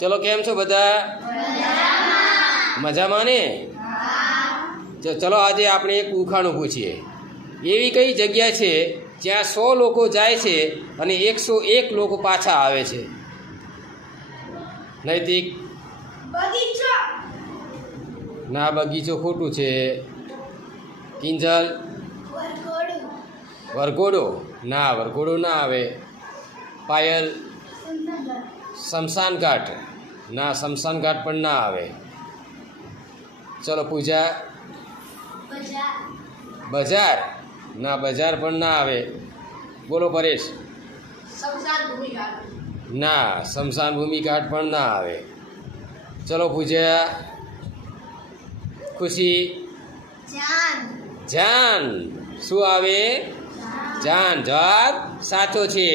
ચલો કેમ છો બધા? મજામાં ને? ચલો આજે આપણે એક ઉખાણું પૂછીએ. એવી કઈ જગ્યા છે જ્યાં 100 લોકો જાય છે અને 101 લોકો પાછા આવે છે? નૈતિક? બગીચો. ના, બગીચો ખોટું છે. કિંજલ? વરઘોડો? ના, વરઘોડો ના આવે. પાયલ? શમશાન ઘાટ? ના, શમશાન ઘાટ પણ ના આવે. ચલો પૂજા? બજાર? ના, બજાર પણ ના આવે. બોલો પરેશ? ના, શમશાન ભૂમિ ઘાટ પણ ના આવે. ચલો પૂજા? ખુશી? જાન. શું આવે? જાન. જવાબ સાચો છે.